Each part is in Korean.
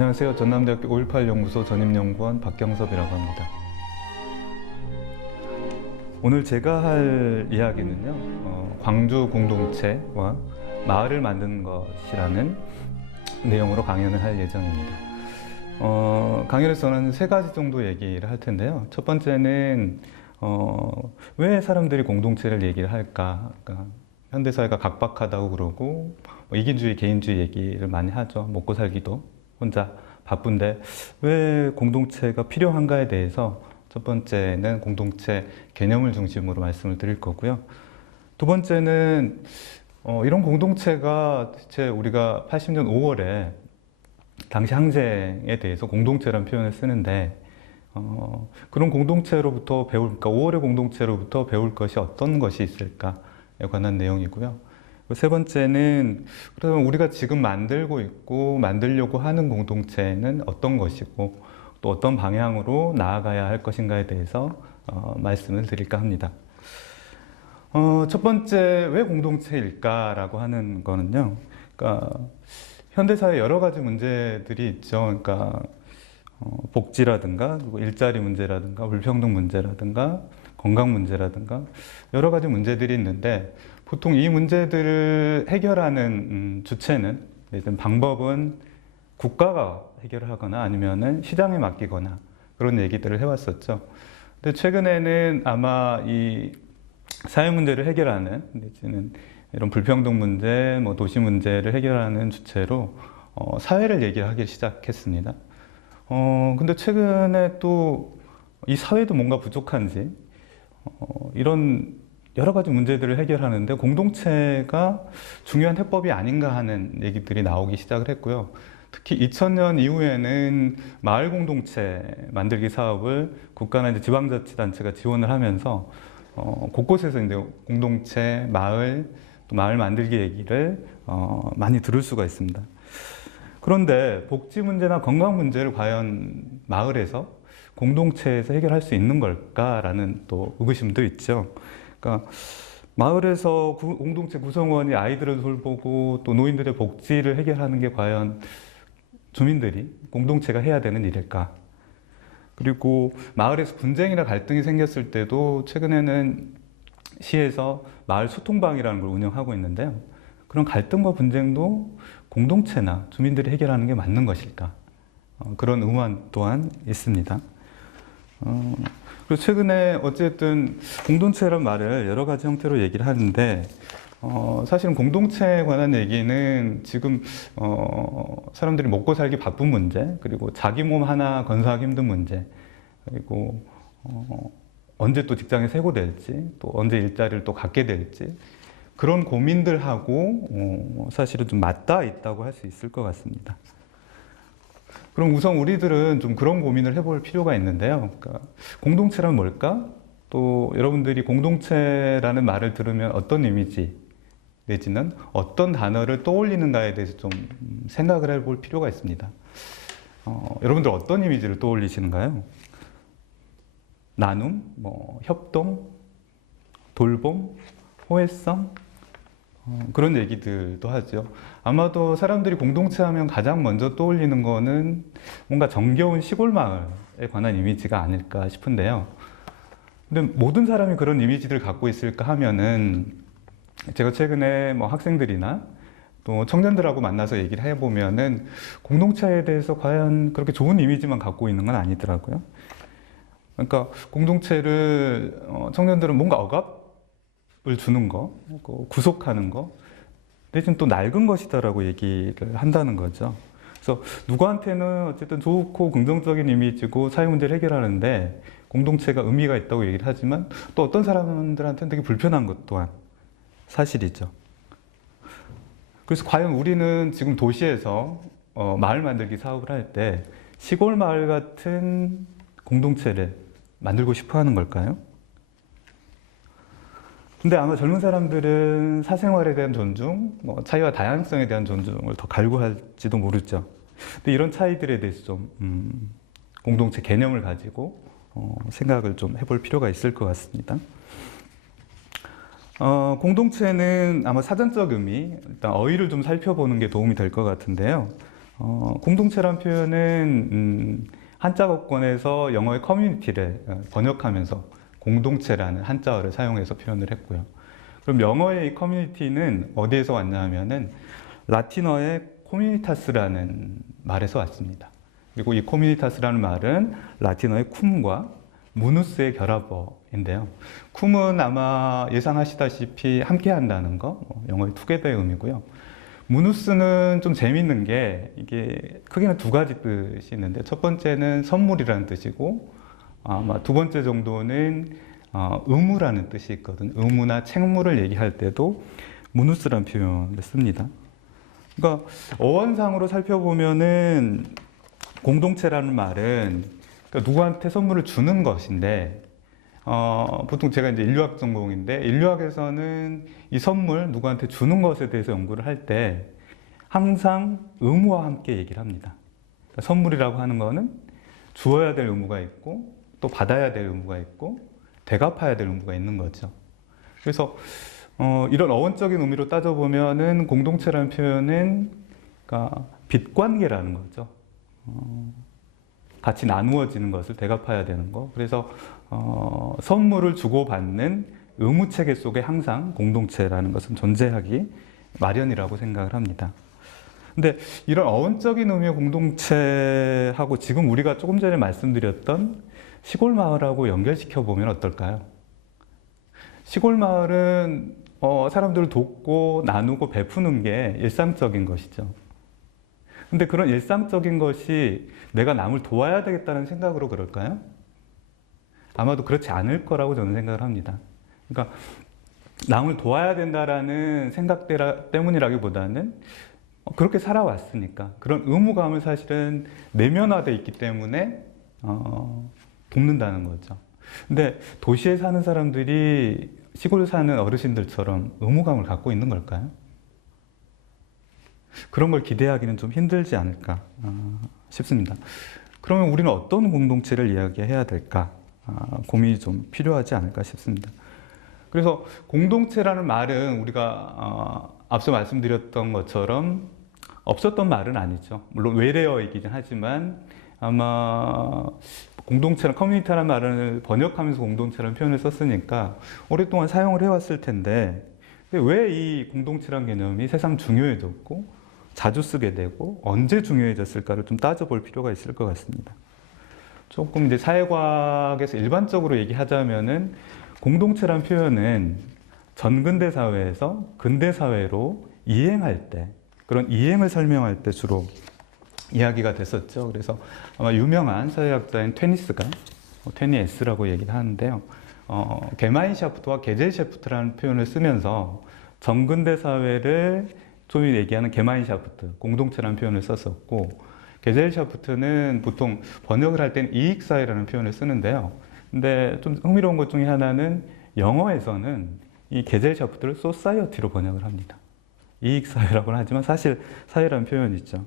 안녕하세요. 전남대학교 5.18 연구소 전임연구원 박경섭이라고 합니다. 오늘 제가 할 이야기는요, 광주 공동체와 마을을 만드는 것이라는 내용으로 강연을 할 예정입니다. 강연에서는 세 가지 정도 얘기를 할 텐데요. 첫 번째는 왜 사람들이 공동체를 얘기를 할까? 그러니까 현대사회가 각박하다고 그러고 이기주의, 개인주의 얘기를 많이 하죠. 먹고 살기도 혼자 바쁜데 왜 공동체가 필요한가에 대해서 첫 번째는 공동체 개념을 중심으로 말씀을 드릴 거고요. 두 번째는 이런 공동체가 대체 우리가 80년 5월에 당시 항쟁에 대해서 공동체라는 표현을 쓰는데 그런 공동체로부터 그러니까 5월의 공동체로부터 배울 것이 어떤 것이 있을까에 관한 내용이고요. 세 번째는 그러면 우리가 지금 만들고 있고 만들려고 하는 공동체는 어떤 것이고 또 어떤 방향으로 나아가야 할 것인가에 대해서 말씀을 드릴까 합니다. 첫 번째, 왜 공동체일까라고 하는 거는요. 그러니까 현대사회 여러 가지 문제들이 있죠. 그러니까 복지라든가 그리고 일자리 문제라든가 불평등 문제라든가 건강 문제라든가 여러 가지 문제들이 있는데 보통 이 문제들을 해결하는 주체는 방법은 국가가 해결을 하거나 아니면은 시장에 맡기거나 그런 얘기들을 해왔었죠. 근데 최근에는 아마 이 사회 문제를 해결하는 내지는 이런 불평등 문제, 도시 문제를 해결하는 주체로 사회를 얘기하기 시작했습니다. 근데 최근에 또 이 사회도 뭔가 부족한지 이런 여러 가지 문제들을 해결하는데 공동체가 중요한 해법이 아닌가 하는 얘기들이 나오기 시작을 했고요. 특히 2000년 이후에는 마을 공동체 만들기 사업을 국가나 이제 지방자치단체가 지원을 하면서 곳곳에서 이제 공동체, 마을, 또 마을 만들기 얘기를 많이 들을 수가 있습니다. 그런데 복지 문제나 건강 문제를 과연 마을에서 공동체에서 해결할 수 있는 걸까라는 또 의구심도 있죠. 그러니까 마을에서 공동체 구성원이 아이들을 돌보고 또 노인들의 복지를 해결하는 게 과연 주민들이 공동체가 해야 되는 일일까? 그리고 마을에서 분쟁이나 갈등이 생겼을 때도 최근에는 시에서 마을 소통방이라는 걸 운영하고 있는데요. 그런 갈등과 분쟁도 공동체나 주민들이 해결하는 게 맞는 것일까? 그런 의문 또한 있습니다. 그리고 최근에 어쨌든 공동체란 말을 여러 가지 형태로 얘기를 하는데 사실은 공동체에 관한 얘기는 지금 사람들이 먹고 살기 바쁜 문제, 그리고 자기 몸 하나 건사하기 힘든 문제, 그리고 언제 또 직장에 세고될지, 또 언제 일자리를 또 갖게 될지 그런 고민들하고 사실은 좀 맞닿아 있다고 할 수 있을 것 같습니다. 그럼 우선 우리들은 좀 그런 고민을 해볼 필요가 있는데요. 그러니까 공동체란 뭘까? 또 여러분들이 공동체라는 말을 들으면 어떤 이미지 내지는 어떤 단어를 떠올리는가에 대해서 좀 생각을 해볼 필요가 있습니다. 여러분들 어떤 이미지를 떠올리시는가요? 나눔, 협동, 돌봄, 호혜성 그런 얘기들도 하죠. 아마도 사람들이 공동체 하면 가장 먼저 떠올리는 거는 뭔가 정겨운 시골 마을에 관한 이미지가 아닐까 싶은데요. 근데 모든 사람이 그런 이미지를 갖고 있을까 하면은 제가 최근에 학생들이나 또 청년들하고 만나서 얘기를 해보면은 공동체에 대해서 과연 그렇게 좋은 이미지만 갖고 있는 건 아니더라고요. 그러니까 공동체를 청년들은 뭔가 억압을 주는 거, 구속하는 거, 대신 또 낡은 것이다라고 얘기를 한다는 거죠. 그래서 누구한테는 어쨌든 좋고 긍정적인 이미지고 사회 문제를 해결하는데 공동체가 의미가 있다고 얘기를 하지만 또 어떤 사람들한테는 되게 불편한 것 또한 사실이죠. 그래서 과연 우리는 지금 도시에서 마을 만들기 사업을 할 때 시골 마을 같은 공동체를 만들고 싶어 하는 걸까요? 근데 아마 젊은 사람들은 사생활에 대한 존중, 차이와 다양성에 대한 존중을 더 갈구할지도 모르죠. 근데 이런 차이들에 대해서 좀 공동체 개념을 가지고 생각을 좀 해볼 필요가 있을 것 같습니다. 공동체는 아마 사전적 의미, 일단 어휘를 좀 살펴보는 게 도움이 될 것 같은데요. 공동체란 표현은 한자어권에서 영어의 커뮤니티를 번역하면서 공동체라는 한자어를 사용해서 표현을 했고요. 그럼 영어의 커뮤니티는 어디에서 왔냐 하면은 라틴어의 코뮤니타스라는 말에서 왔습니다. 그리고 이 코뮤니타스라는 말은 라틴어의 쿰과 무누스의 결합어인데요. 쿰은 아마 예상하시다시피 함께 한다는 거, 영어의 투게더의 의미고요. 무누스는 좀 재밌는 게 이게 크게는 두 가지 뜻이 있는데 첫 번째는 선물이라는 뜻이고 아마 두 번째 정도는 의무라는 뜻이 있거든요. 의무나 책무를 얘기할 때도 무누스라는 표현을 씁니다. 그러니까 어원상으로 살펴보면은 공동체라는 말은 그러니까 누구한테 선물을 주는 것인데 보통 제가 이제 인류학 전공인데 인류학에서는 이 선물 누구한테 주는 것에 대해서 연구를 할 때 항상 의무와 함께 얘기를 합니다. 그러니까 선물이라고 하는 거는 주어야 될 의무가 있고 또 받아야 될 의무가 있고 대갚아야 될 의무가 있는 거죠. 그래서 이런 어원적인 의미로 따져보면은 공동체라는 표현은 그러니까 빚관계라는 거죠. 같이 나누어지는 것을 대갚아야 되는 거. 그래서 선물을 주고받는 의무 체계 속에 항상 공동체라는 것은 존재하기 마련이라고 생각을 합니다. 근데 이런 어원적인 의미의 공동체하고 지금 우리가 조금 전에 말씀드렸던 시골 마을하고 연결시켜 보면 어떨까요? 시골 마을은 사람들을 돕고 나누고 베푸는 게 일상적인 것이죠. 근데 그런 일상적인 것이 내가 남을 도와야 되겠다는 생각으로 그럴까요? 아마도 그렇지 않을 거라고 저는 생각을 합니다. 그러니까 남을 도와야 된다라는 생각 때문이라기보다는 그렇게 살아왔으니까 그런 의무감을 사실은 내면화되어 있기 때문에 돕는다는 거죠. 근데 도시에 사는 사람들이 시골 사는 어르신들처럼 의무감을 갖고 있는 걸까요? 그런 걸 기대하기는 좀 힘들지 않을까 싶습니다. 그러면 우리는 어떤 공동체를 이야기해야 될까? 고민이 좀 필요하지 않을까 싶습니다. 그래서 공동체라는 말은 우리가 앞서 말씀드렸던 것처럼 없었던 말은 아니죠. 물론 외래어이긴 하지만 아마 공동체나 커뮤니티라는 말을 번역하면서 공동체라는 표현을 썼으니까 오랫동안 사용을 해왔을 텐데 왜 이 공동체라는 개념이 세상 중요해졌고 자주 쓰게 되고 언제 중요해졌을까를 좀 따져볼 필요가 있을 것 같습니다. 조금 이제 사회과학에서 일반적으로 얘기하자면은 공동체란 표현은 전근대 사회에서 근대 사회로 이행할 때 그런 이행을 설명할 때 주로 이야기가 됐었죠. 그래서 아마 유명한 사회학자인 테니스가 테니에스라고 얘기를 하는데요. 게마인샤프트와 게젤샤프트라는 표현을 쓰면서 전근대 사회를 소위 얘기하는 게마인샤프트, 공동체라는 표현을 썼었고 게젤샤프트는 보통 번역을 할 때는 이익사회라는 표현을 쓰는데요. 근데 좀 흥미로운 것 중에 하나는 영어에서는 이 게젤샤프트를 소사이어티로 번역을 합니다. 이익사회라고는 하지만 사실 사회라는 표현이죠.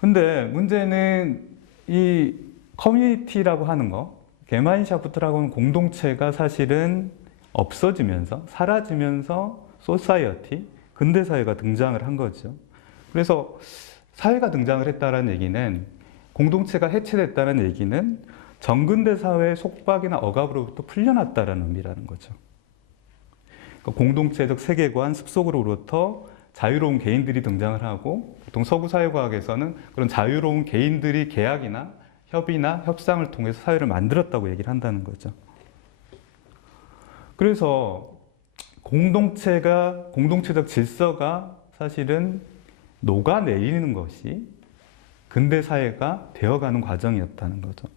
근데 문제는 이 커뮤니티라고 하는 거, 게마인샤프트라고 하는 공동체가 사실은 없어지면서 사라지면서 소사이어티, 근대사회가 등장을 한 거죠. 그래서 사회가 등장을 했다는 얘기는 공동체가 해체됐다는 얘기는 전근대 사회의 속박이나 억압으로부터 풀려났다는 의미라는 거죠. 그러니까 공동체적 세계관 습속으로부터 자유로운 개인들이 등장을 하고 보통 서구 사회과학에서는 그런 자유로운 개인들이 계약이나 협의나 협상을 통해서 사회를 만들었다고 얘기를 한다는 거죠. 그래서 공동체적 질서가 사실은 녹아내리는 것이 근대 사회가 되어가는 과정이었다는 거죠.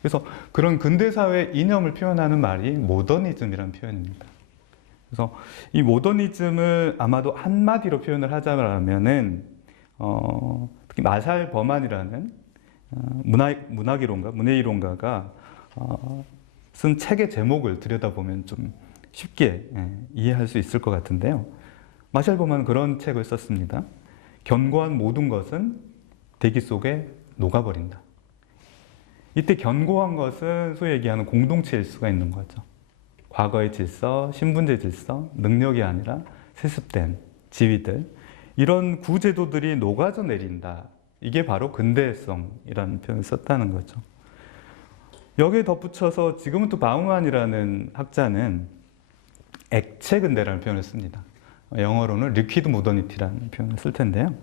그래서 그런 근대 사회의 이념을 표현하는 말이 모더니즘이라는 표현입니다. 그래서 이 모더니즘을 아마도 한마디로 표현을 하자면은 특히 마샬 버만이라는 문해이론가가 쓴 책의 제목을 들여다보면 좀 쉽게 이해할 수 있을 것 같은데요. 마샬 버만은 그런 책을 썼습니다. 견고한 모든 것은 대기 속에 녹아버린다. 이때 견고한 것은 소위 얘기하는 공동체일 수가 있는 거죠. 과거의 질서, 신분제 질서, 능력이 아니라 세습된 지위들 이런 구제도들이 녹아져 내린다 이게 바로 근대성이라는 표현을 썼다는 거죠. 여기에 덧붙여서 지금은 바우만이라는 학자는 액체 근대라는 표현을 씁니다. 영어로는 liquid modernity라는 표현을 쓸 텐데요.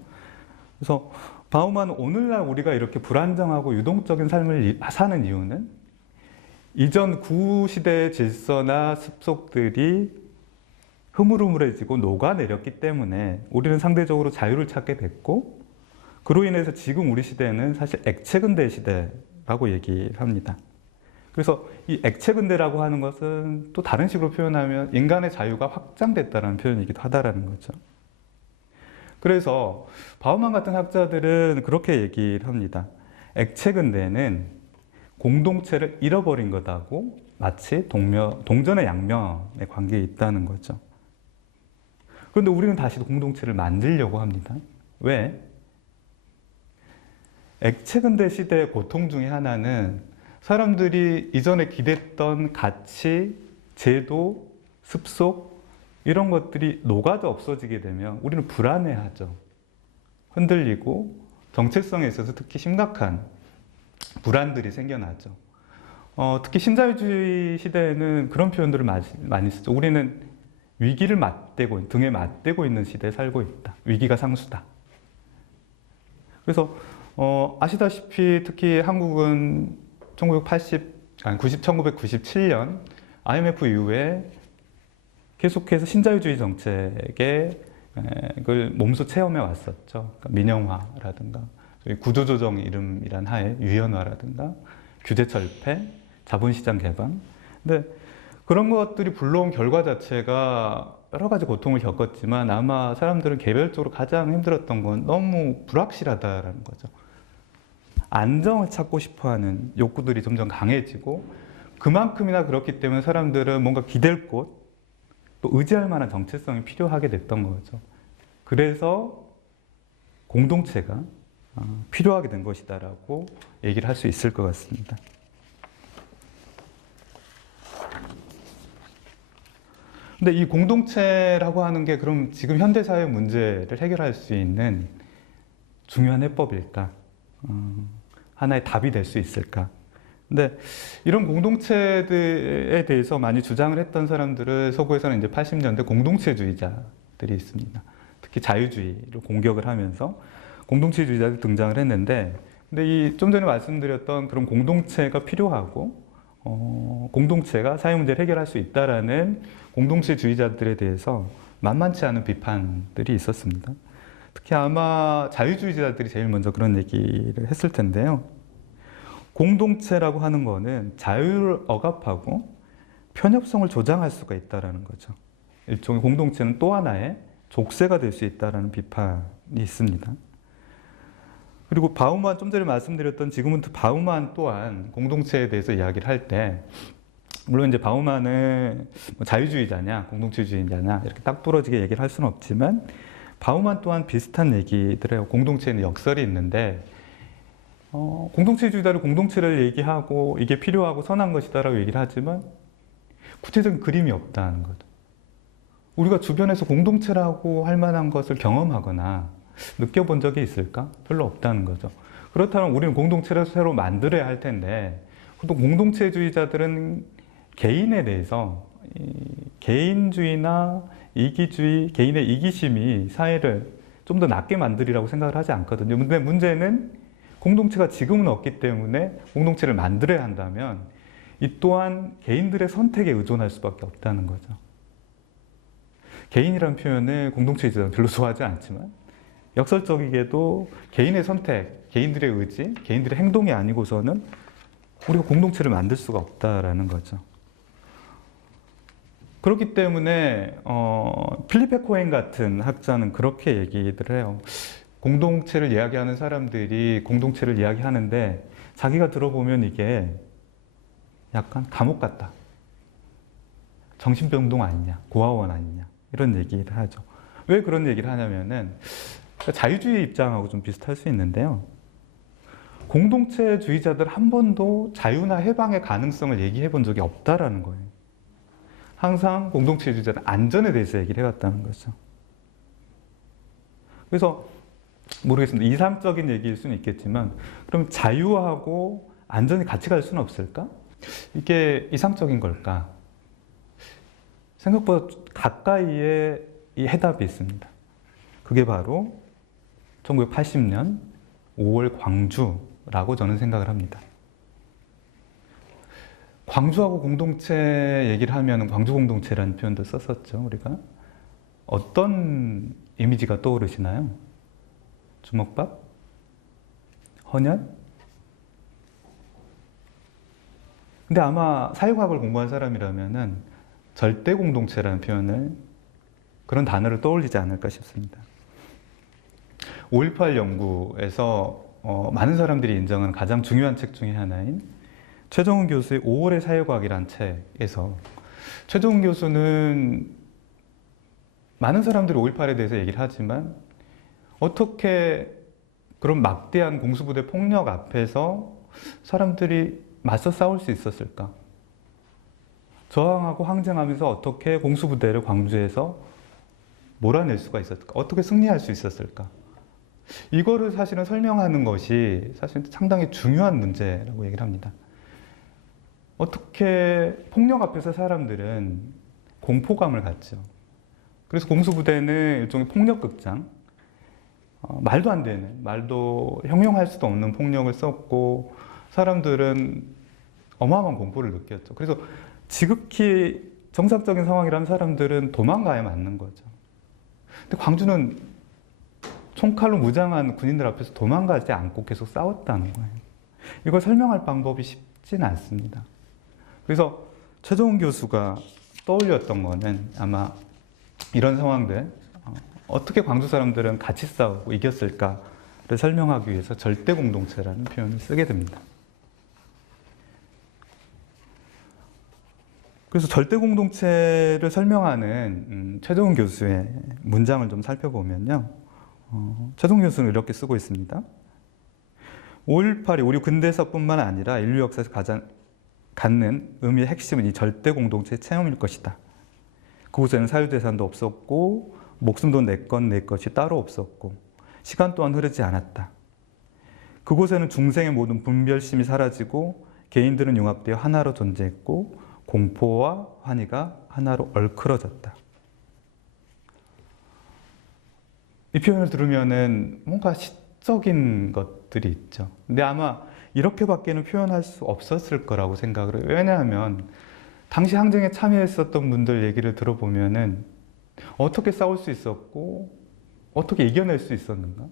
그래서 바우만은 오늘날 우리가 이렇게 불안정하고 유동적인 삶을 사는 이유는 이전 구시대의 질서나 습속들이 흐물흐물해지고 녹아내렸기 때문에 우리는 상대적으로 자유를 찾게 됐고, 그로 인해서 지금 우리 시대는 사실 액체 근대 시대라고 얘기를 합니다. 그래서 이 액체 근대라고 하는 것은 또 다른 식으로 표현하면 인간의 자유가 확장됐다는 표현이기도 하다라는 거죠. 그래서 바우만 같은 학자들은 그렇게 얘기를 합니다. 액체 근대는 공동체를 잃어버린 거다고, 마치 동전의 양면의 관계에 있다는 거죠. 그런데 우리는 다시 공동체를 만들려고 합니다. 왜? 액체 근대 시대의 고통 중에 하나는 사람들이 이전에 기댔던 가치, 제도, 습속 이런 것들이 녹아져 없어지게 되면 우리는 불안해하죠. 흔들리고 정체성에 있어서 특히 심각한 불안들이 생겨나죠. 특히 신자유주의 시대에는 그런 표현들을 많이 쓰죠. 우리는 위기를 맞대고, 등에 맞대고 있는 시대에 살고 있다. 위기가 상수다. 그래서 아시다시피 특히 한국은 1997년 IMF 이후에 계속해서 신자유주의 정책을 몸소 체험해 왔었죠. 그러니까 민영화라든가 구조조정 이름이란 하에 유연화라든가 규제 철폐, 자본시장 개방. 근데 그런 것들이 불러온 결과 자체가 여러 가지 고통을 겪었지만 아마 사람들은 개별적으로 가장 힘들었던 건 너무 불확실하다라는 거죠. 안정을 찾고 싶어하는 욕구들이 점점 강해지고, 그만큼이나 그렇기 때문에 사람들은 뭔가 기댈 곳, 또 의지할 만한 정체성이 필요하게 됐던 거죠. 그래서 공동체가 필요하게 된 것이다라고 얘기를 할 수 있을 것 같습니다. 근데 이 공동체라고 하는 게 그럼 지금 현대사회 문제를 해결할 수 있는 중요한 해법일까? 하나의 답이 될 수 있을까? 근데 이런 공동체들에 대해서 많이 주장을 했던 사람들을 서구에서는 이제 80년대 공동체주의자들이 있습니다. 특히 자유주의를 공격을 하면서 공동체주의자들이 등장을 했는데, 근데 이 좀 전에 말씀드렸던 그런 공동체가 필요하고 공동체가 사회 문제를 해결할 수 있다라는 공동체주의자들에 대해서 만만치 않은 비판들이 있었습니다. 특히 아마 자유주의자들이 제일 먼저 그런 얘기를 했을 텐데요. 공동체라고 하는 거는 자유를 억압하고 편협성을 조장할 수가 있다는 거죠. 일종의 공동체는 또 하나의 족쇄가 될 수 있다는 비판이 있습니다. 그리고 바우만, 좀 전에 말씀드렸던 지그문트 바우만 또한 공동체에 대해서 이야기를 할 때, 물론 이제 바우만은 자유주의자냐 공동체주의자냐 이렇게 딱 부러지게 얘기를 할 수는 없지만, 바우만 또한 비슷한 얘기들을 해요. 공동체에는 역설이 있는데, 공동체주의자를 공동체를 얘기하고 이게 필요하고 선한 것이다라고 얘기를 하지만 구체적인 그림이 없다는 거죠. 우리가 주변에서 공동체라고 할 만한 것을 경험하거나 느껴본 적이 있을까? 별로 없다는 거죠. 그렇다면 우리는 공동체를 새로 만들어야 할 텐데, 또 공동체주의자들은 개인에 대해서 개인주의나 이기주의, 개인의 이기심이 사회를 좀 더 낫게 만들이라고 생각을 하지 않거든요. 근데 문제는 공동체가 지금은 없기 때문에 공동체를 만들어야 한다면 이 또한 개인들의 선택에 의존할 수밖에 없다는 거죠. 개인이라는 표현을 공동체주의자는 별로 좋아하지 않지만 역설적이게도 개인의 선택, 개인들의 의지, 개인들의 행동이 아니고서는 우리가 공동체를 만들 수가 없다라는 거죠. 그렇기 때문에 필립 에코헨 같은 학자는 그렇게 얘기를 해요. 공동체를 이야기하는 사람들이 공동체를 이야기하는데 자기가 들어보면 이게 약간 감옥 같다. 정신병동 아니냐, 고아원 아니냐 이런 얘기를 하죠. 왜 그런 얘기를 하냐면은 자유주의 입장하고 좀 비슷할 수 있는데요. 공동체주의자들 한 번도 자유나 해방의 가능성을 얘기해 본 적이 없다라는 거예요. 항상 공동체주의자는 안전에 대해서 얘기를 해왔다는 거죠. 그래서 모르겠습니다. 이상적인 얘기일 수는 있겠지만 그럼 자유하고 안전히 같이 갈 수는 없을까? 이게 이상적인 걸까? 생각보다 가까이에 이 해답이 있습니다. 그게 바로 1980년 5월 광주라고 저는 생각을 합니다. 광주하고 공동체 얘기를 하면 광주 공동체라는 표현도 썼었죠, 우리가. 어떤 이미지가 떠오르시나요? 주먹밥? 헌혈? 근데 아마 사회과학을 공부한 사람이라면은 절대 공동체라는 표현을, 그런 단어를 떠올리지 않을까 싶습니다. 5.18 연구에서 많은 사람들이 인정하는 가장 중요한 책 중에 하나인 최정훈 교수의 5월의 사회과학이라는 책에서, 최정훈 교수는 많은 사람들이 5.18에 대해서 얘기를 하지만 어떻게 그런 막대한 공수부대 폭력 앞에서 사람들이 맞서 싸울 수 있었을까? 저항하고 항쟁하면서 어떻게 공수부대를 광주에서 몰아낼 수가 있었을까? 어떻게 승리할 수 있었을까? 이거를 사실은 설명하는 것이 사실 상당히 중요한 문제라고 얘기를 합니다. 어떻게 폭력 앞에서 사람들은 공포감을 갖죠. 그래서 공수부대는 일종의 폭력극장, 말도 안 되는, 말도 형용할 수도 없는 폭력을 썼고 사람들은 어마어마한 공포를 느꼈죠. 그래서 지극히 정상적인 상황이라면 사람들은 도망가야 맞는 거죠. 근데 광주는 총칼로 무장한 군인들 앞에서 도망가지 않고 계속 싸웠다는 거예요. 이걸 설명할 방법이 쉽지는 않습니다. 그래서 최정훈 교수가 떠올렸던 거는 아마 이런 상황들, 어떻게 광주 사람들은 같이 싸우고 이겼을까를 설명하기 위해서 절대 공동체라는 표현을 쓰게 됩니다. 그래서 절대 공동체를 설명하는 최정훈 교수의 문장을 좀 살펴보면요. 최정훈 교수는 이렇게 쓰고 있습니다. 5.18이 우리 근대사뿐만 아니라 인류 역사에서 가장 갖는 의미의 핵심은 이 절대 공동체의 체험일 것이다. 그곳에는 사유재산도 없었고 목숨도 내 것 내 것이 따로 없었고 시간 또한 흐르지 않았다. 그곳에는 중생의 모든 분별심이 사라지고 개인들은 융합되어 하나로 존재했고 공포와 환희가 하나로 얽혀졌다. 이 표현을 들으면은 뭔가 시적인 것들이 있죠. 근데 아마 이렇게밖에는 표현할 수 없었을 거라고 생각을 해요. 왜냐하면 당시 항쟁에 참여했었던 분들 얘기를 들어보면은 어떻게 싸울 수 있었고 어떻게 이겨낼 수 있었는가?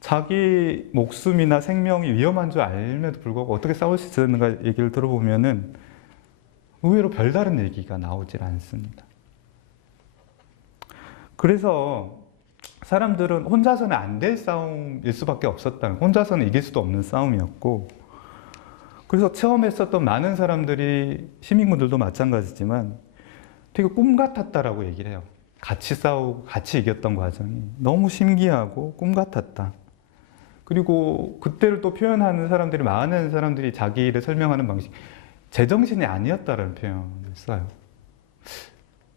자기 목숨이나 생명이 위험한 줄 알면도 불구하고 어떻게 싸울 수 있었는가 얘기를 들어보면은 의외로 별다른 얘기가 나오질 않습니다. 그래서 사람들은 혼자서는 안 될 싸움일 수밖에 없었다는, 혼자서는 이길 수도 없는 싸움이었고, 그래서 체험했었던 많은 사람들이, 시민군들도 마찬가지지만 되게 꿈 같았다라고 얘기를 해요. 같이 싸우고 같이 이겼던 과정이 너무 신기하고 꿈 같았다. 그리고 그때를 또 표현하는 사람들이, 많은 사람들이 자기를 설명하는 방식, 제정신이 아니었다라는 표현을 써요.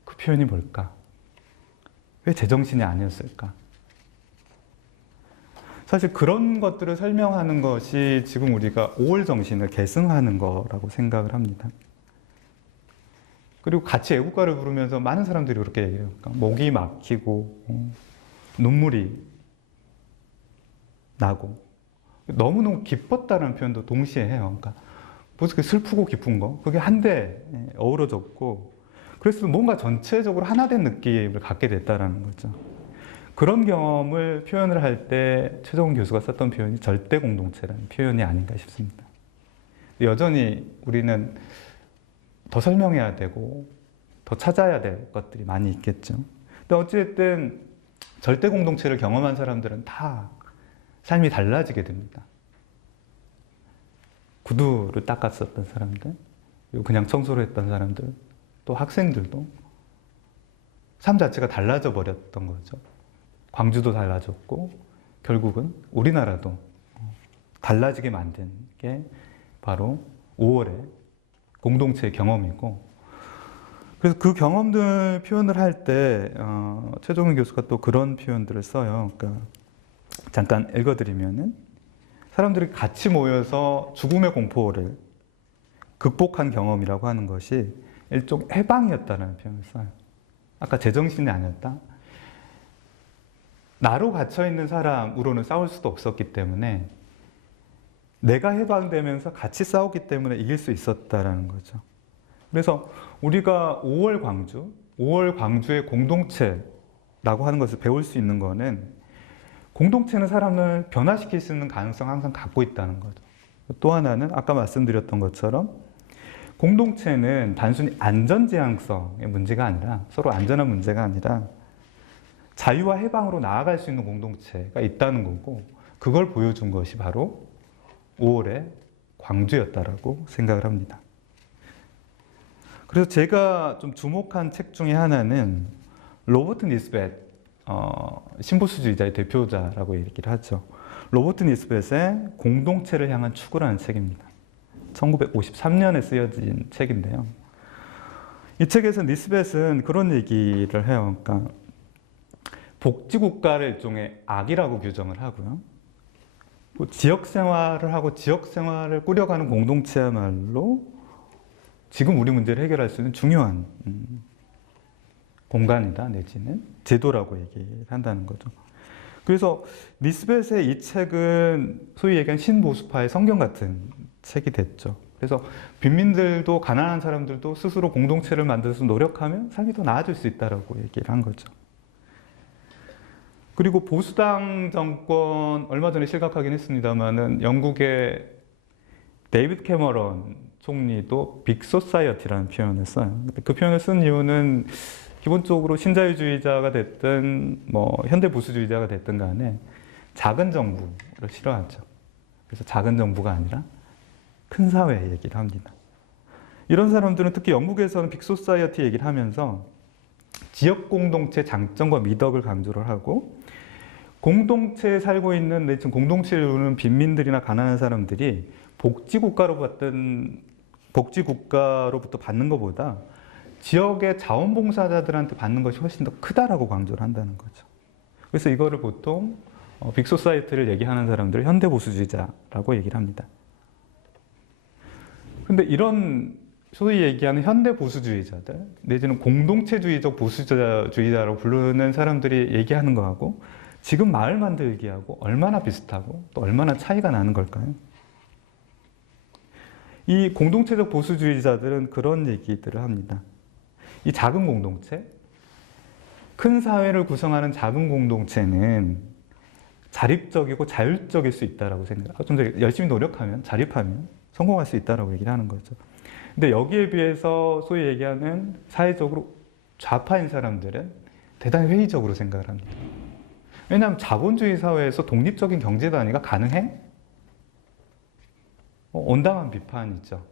그 표현이 뭘까? 왜 제정신이 아니었을까? 사실 그런 것들을 설명하는 것이 지금 우리가 5월 정신을 계승하는 거라고 생각을 합니다. 그리고 같이 애국가를 부르면서 많은 사람들이 그렇게 얘기해요. 그러니까 목이 막히고 눈물이 나고 너무너무 기뻤다는 표현도 동시에 해요. 그러니까 무슨 슬프고 기쁜 거, 그게 한데 어우러졌고, 그래서 뭔가 전체적으로 하나 된 느낌을 갖게 됐다는 거죠. 그런 경험을 표현을 할 때 최정훈 교수가 썼던 표현이 절대 공동체라는 표현이 아닌가 싶습니다. 여전히 우리는 더 설명해야 되고 더 찾아야 될 것들이 많이 있겠죠. 근데 어쨌든 절대 공동체를 경험한 사람들은 다 삶이 달라지게 됩니다. 구두를 닦았었던 사람들, 그리고 그냥 청소를 했던 사람들, 또 학생들도 삶 자체가 달라져 버렸던 거죠. 광주도 달라졌고 결국은 우리나라도 달라지게 만든 게 바로 5월의 공동체의 경험이고, 그래서 그 경험들 표현을 할 때 최정훈 교수가 또 그런 표현들을 써요. 그러니까 잠깐 읽어드리면은 사람들이 같이 모여서 죽음의 공포를 극복한 경험이라고 하는 것이 일종 해방이었다는 표현을 써요. 아까 제정신이 아니었다. 나로 갇혀있는 사람으로는 싸울 수도 없었기 때문에 내가 해방되면서 같이 싸웠기 때문에 이길 수 있었다는 거죠. 그래서 우리가 5월 광주의 공동체라고 하는 것을 배울 수 있는 거는 공동체는 사람을 변화시킬 수 있는 가능성을 항상 갖고 있다는 거죠. 또 하나는 아까 말씀드렸던 것처럼 공동체는 단순히 안전지향성의 문제가 아니라 서로 안전한 문제가 아니라 자유와 해방으로 나아갈 수 있는 공동체가 있다는 거고 그걸 보여준 것이 바로 5월의 광주였다라고 생각을 합니다. 그래서 제가 좀 주목한 책 중에 하나는 로버트 니스벳, 신보수주의자의 대표자라고 얘기를 하죠. 로버트 니스벳의 공동체를 향한 추구라는 책입니다. 1953년에 쓰여진 책인데요. 이 책에서 니스벳은 그런 얘기를 해요. 그러니까 복지국가를 일종의 악이라고 규정을 하고요. 지역생활을 하고 지역생활을 꾸려가는 공동체야말로 지금 우리 문제를 해결할 수 있는 중요한 공간이다 내지는 제도라고 얘기를 한다는 거죠. 그래서 니스벳의 이 책은 소위 얘기한 신보수파의 성경 같은 책이 됐죠. 그래서 빈민들도 가난한 사람들도 스스로 공동체를 만들어서 노력하면 삶이 더 나아질 수 있다라고 얘기를 한 거죠. 그리고 보수당 정권 얼마 전에 실각하긴 했습니다만은 영국의 데이비드 캐머런 총리도 빅소사이어티라는 표현을 써요. 그 표현을 쓴 이유는 기본적으로 신자유주의자가 됐든 뭐 현대 보수주의자가 됐든 간에 작은 정부를 싫어하죠. 그래서 작은 정부가 아니라 큰 사회 얘기를 합니다. 이런 사람들은 특히 영국에서는 빅소사이어티 얘기를 하면서 지역 공동체 장점과 미덕을 강조를 하고 공동체에 살고 있는 내지는 공동체를 이루는 빈민들이나 가난한 사람들이 복지국가로부터 받는 것보다 지역의 자원봉사자들한테 받는 것이 훨씬 더 크다라고 강조를 한다는 거죠. 그래서 이거를 보통 빅소사이어티를 얘기하는 사람들을 현대보수주의자라고 얘기를 합니다. 근데 이런 소위 얘기하는 현대보수주의자들 내지는 공동체주의적 보수주의자라고 부르는 사람들이 얘기하는 거하고 지금 마을 만들기하고 얼마나 비슷하고 또 얼마나 차이가 나는 걸까요? 이 공동체적 보수주의자들은 그런 얘기들을 합니다. 이 작은 공동체, 큰 사회를 구성하는 작은 공동체는 자립적이고 자율적일 수 있다고 생각해요. 좀 더 열심히 노력하면, 자립하면 성공할 수 있다고 얘기를 하는 거죠. 근데 여기에 비해서 소위 얘기하는 사회적으로 좌파인 사람들은 대단히 회의적으로 생각을 합니다. 왜냐하면 자본주의 사회에서 독립적인 경제 단위가 가능해? 온당한 비판이죠.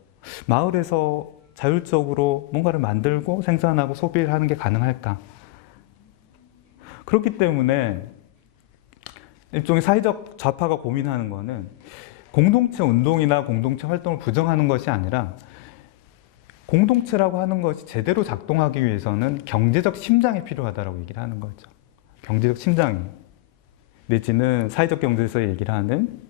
마을에서 자율적으로 뭔가를 만들고 생산하고 소비를 하는 게 가능할까? 그렇기 때문에 일종의 사회적 좌파가 고민하는 거는 공동체 운동이나 공동체 활동을 부정하는 것이 아니라 공동체라고 하는 것이 제대로 작동하기 위해서는 경제적 심장이 필요하다고 얘기를 하는 거죠. 경제적 심장이 내지는 사회적 경제에서 얘기를 하는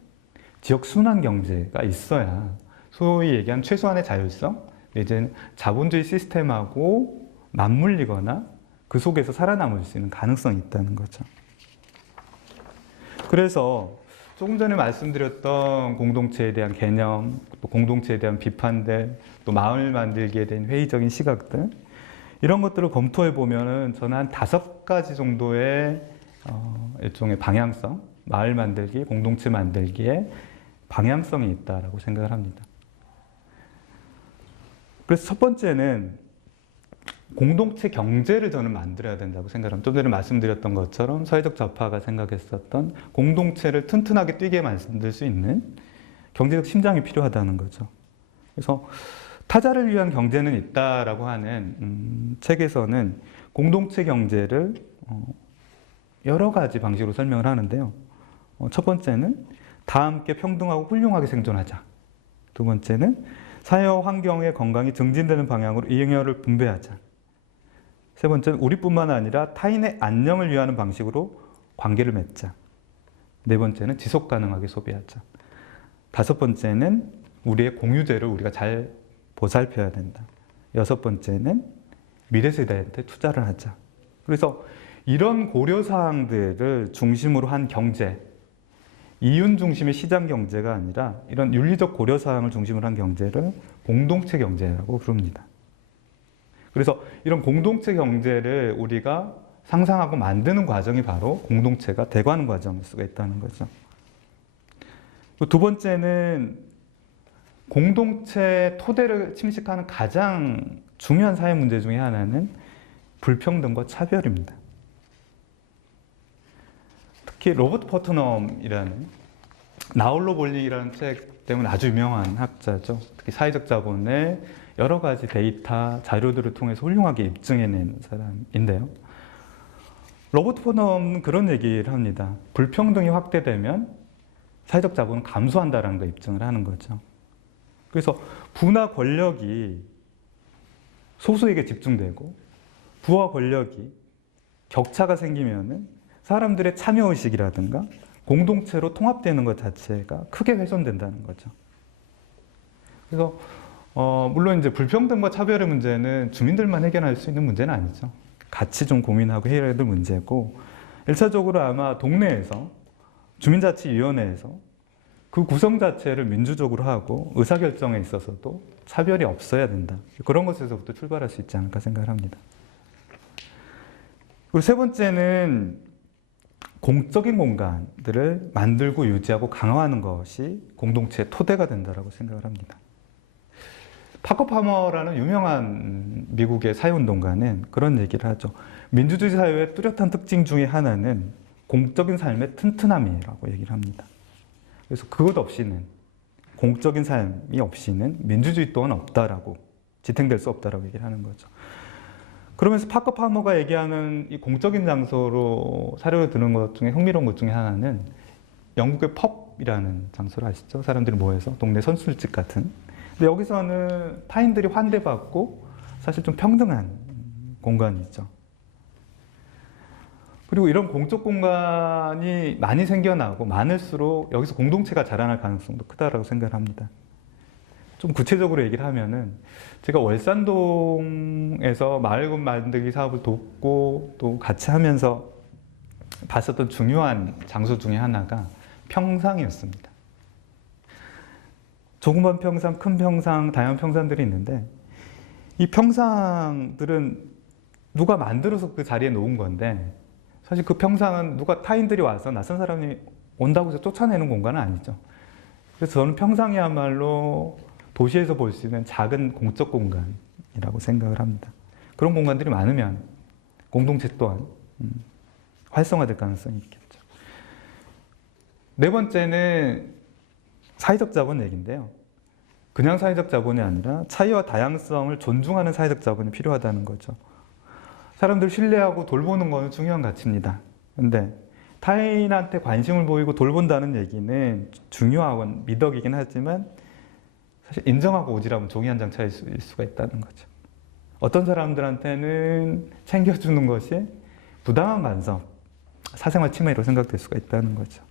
지역 순환 경제가 있어야 소위 얘기한 최소한의 자율성 내지는 자본주의 시스템하고 맞물리거나 그 속에서 살아남을 수 있는 가능성이 있다는 거죠. 그래서 조금 전에 말씀드렸던 공동체에 대한 개념, 또 공동체에 대한 비판들, 또 마을 만들기에 대한 회의적인 시각들 이런 것들을 검토해 보면은 저는 한 5가지 정도의 일종의 방향성, 마을 만들기, 공동체 만들기에 방향성이 있다라고 생각을 합니다. 그래서 첫 번째는 공동체 경제를 저는 만들어야 된다고 생각합니다. 좀 전에 말씀드렸던 것처럼 사회적 좌파가 생각했었던 공동체를 튼튼하게 뛰게 만들 수 있는 경제적 심장이 필요하다는 거죠. 그래서 타자를 위한 경제는 있다라고 하는 책에서는 공동체 경제를 여러 가지 방식으로 설명을 하는데요. 첫 번째는 다 함께 평등하고 훌륭하게 생존하자. 두 번째는 사회와 환경의 건강이 증진되는 방향으로 잉여를 분배하자. 세 번째는 우리뿐만 아니라 타인의 안녕을 위하는 방식으로 관계를 맺자. 네 번째는 지속 가능하게 소비하자. 다섯 번째는 우리의 공유재를 우리가 잘 보살펴야 된다. 여섯 번째는 미래 세대한테 투자를 하자. 그래서 이런 고려사항들을 중심으로 한 경제, 이윤 중심의 시장 경제가 아니라 이런 윤리적 고려사항을 중심으로 한 경제를 공동체 경제라고 부릅니다. 그래서 이런 공동체 경제를 우리가 상상하고 만드는 과정이 바로 공동체가 돼가는 과정일 수가 있다는 거죠. 두 번째는 공동체 토대를 침식하는 가장 중요한 사회 문제 중에 하나는 불평등과 차별입니다. 특히 로버트 퍼트넘이라는 나홀로 볼릭이라는 책 때문에 아주 유명한 학자죠. 특히 사회적 자본의 여러 가지 데이터, 자료들을 통해서 훌륭하게 입증해낸 사람인데요. 로버트 퍼트넘은 그런 얘기를 합니다. 불평등이 확대되면 사회적 자본은 감소한다는 걸 입증을 하는 거죠. 그래서 부나 권력이 소수에게 집중되고 부와 권력이 격차가 생기면은 사람들의 참여의식이라든가 공동체로 통합되는 것 자체가 크게 훼손된다는 거죠. 그래서 물론 이제 불평등과 차별의 문제는 주민들만 해결할 수 있는 문제는 아니죠. 같이 좀 고민하고 해결해야 될 문제고 1차적으로 아마 동네에서 주민자치위원회에서 그 구성 자체를 민주적으로 하고 의사결정에 있어서도 차별이 없어야 된다. 그런 것에서부터 출발할 수 있지 않을까 생각을 합니다. 그리고 세 번째는 공적인 공간들을 만들고 유지하고 강화하는 것이 공동체의 토대가 된다고 생각을 합니다. 파커 파머라는 유명한 미국의 사회운동가는 그런 얘기를 하죠. 민주주의 사회의 뚜렷한 특징 중에 하나는 공적인 삶의 튼튼함이라고 얘기를 합니다. 그래서 그것 없이는, 공적인 삶이 없이는 민주주의 또한 없다라고, 지탱될 수 없다라고 얘기를 하는 거죠. 그러면서 파커 파머가 얘기하는 이 공적인 장소로 사료를 드는 것 중에 흥미로운 것 중에 하나는 영국의 펍이라는 장소를 아시죠? 사람들이 모여서 동네 선술집 같은. 근데 여기서는 타인들이 환대받고 사실 좀 평등한 공간이죠. 그리고 이런 공적 공간이 많이 생겨나고 많을수록 여기서 공동체가 자라날 가능성도 크다라고 생각을 합니다. 좀 구체적으로 얘기를 하면은 제가 월산동에서 마을금 만들기 사업을 돕고 또 같이 하면서 봤었던 중요한 장소 중에 하나가 평상이었습니다. 조그만 평상, 큰 평상, 다양한 평상들이 있는데 이 평상들은 누가 만들어서 그 자리에 놓은 건데 사실 그 평상은 누가 타인들이 와서 낯선 사람이 온다고 해서 쫓아내는 공간은 아니죠. 그래서 저는 평상이야말로 도시에서 볼 수 있는 작은 공적 공간이라고 생각을 합니다. 그런 공간들이 많으면 공동체 또한 활성화될 가능성이 있겠죠. 네 번째는 사회적 자본 얘기인데요. 그냥 사회적 자본이 아니라 차이와 다양성을 존중하는 사회적 자본이 필요하다는 거죠. 사람들 신뢰하고 돌보는 것은 중요한 가치입니다. 근데 타인한테 관심을 보이고 돌본다는 얘기는 중요한 미덕이긴 하지만 사실 인정하고 오지랖은 종이 한 장 차이일 수가 있다는 거죠. 어떤 사람들한테는 챙겨주는 것이 부당한 간섭, 사생활 침해로 생각될 수가 있다는 거죠.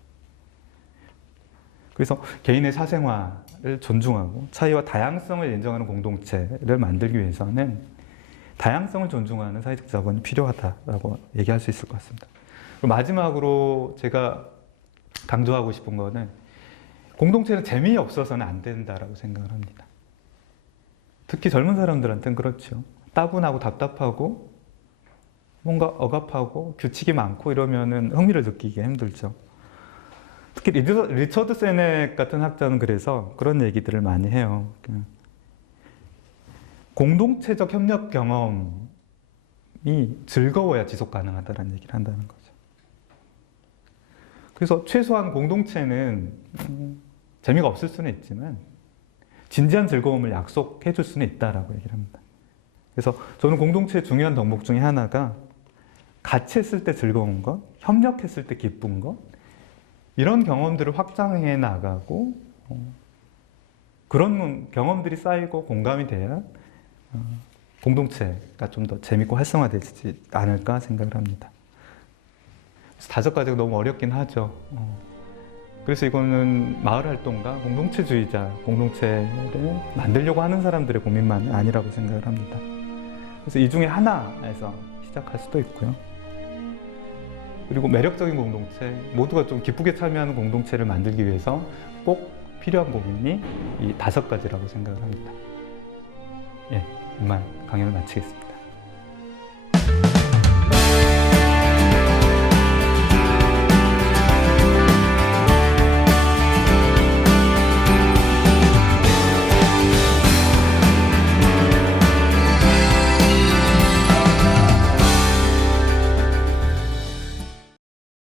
그래서 개인의 사생활을 존중하고 차이와 다양성을 인정하는 공동체를 만들기 위해서는 다양성을 존중하는 사회적 자본이 필요하다라고 얘기할 수 있을 것 같습니다. 그리고 마지막으로 제가 강조하고 싶은 거는 공동체는 재미없어서는 안 된다라고 생각을 합니다. 특히 젊은 사람들한테는 그렇죠. 따분하고 답답하고 뭔가 억압하고 규칙이 많고 이러면은 흥미를 느끼기 힘들죠. 특히 리처드 세넥 같은 학자는 그래서 그런 얘기들을 많이 해요. 공동체적 협력 경험이 즐거워야 지속 가능하다는 얘기를 한다는 거죠. 그래서 최소한 공동체는 재미가 없을 수는 있지만 진지한 즐거움을 약속해 줄 수는 있다라고 얘기를 합니다. 그래서 저는 공동체의 중요한 덕목 중에 하나가 같이 했을 때 즐거운 것, 협력했을 때 기쁜 것, 이런 경험들을 확장해 나가고 그런 경험들이 쌓이고 공감이 돼야 공동체가 좀 더 재밌고 활성화되지 않을까 생각을 합니다. 5가지가 너무 어렵긴 하죠. 그래서 이거는 마을 활동가, 공동체주의자, 공동체를 만들려고 하는 사람들의 고민만은 아니라고 생각을 합니다. 그래서 이 중에 하나에서 시작할 수도 있고요. 그리고 매력적인 공동체, 모두가 좀 기쁘게 참여하는 공동체를 만들기 위해서 꼭 필요한 고민이 이 5가지라고 생각을 합니다. 예, 이만 강연을 마치겠습니다.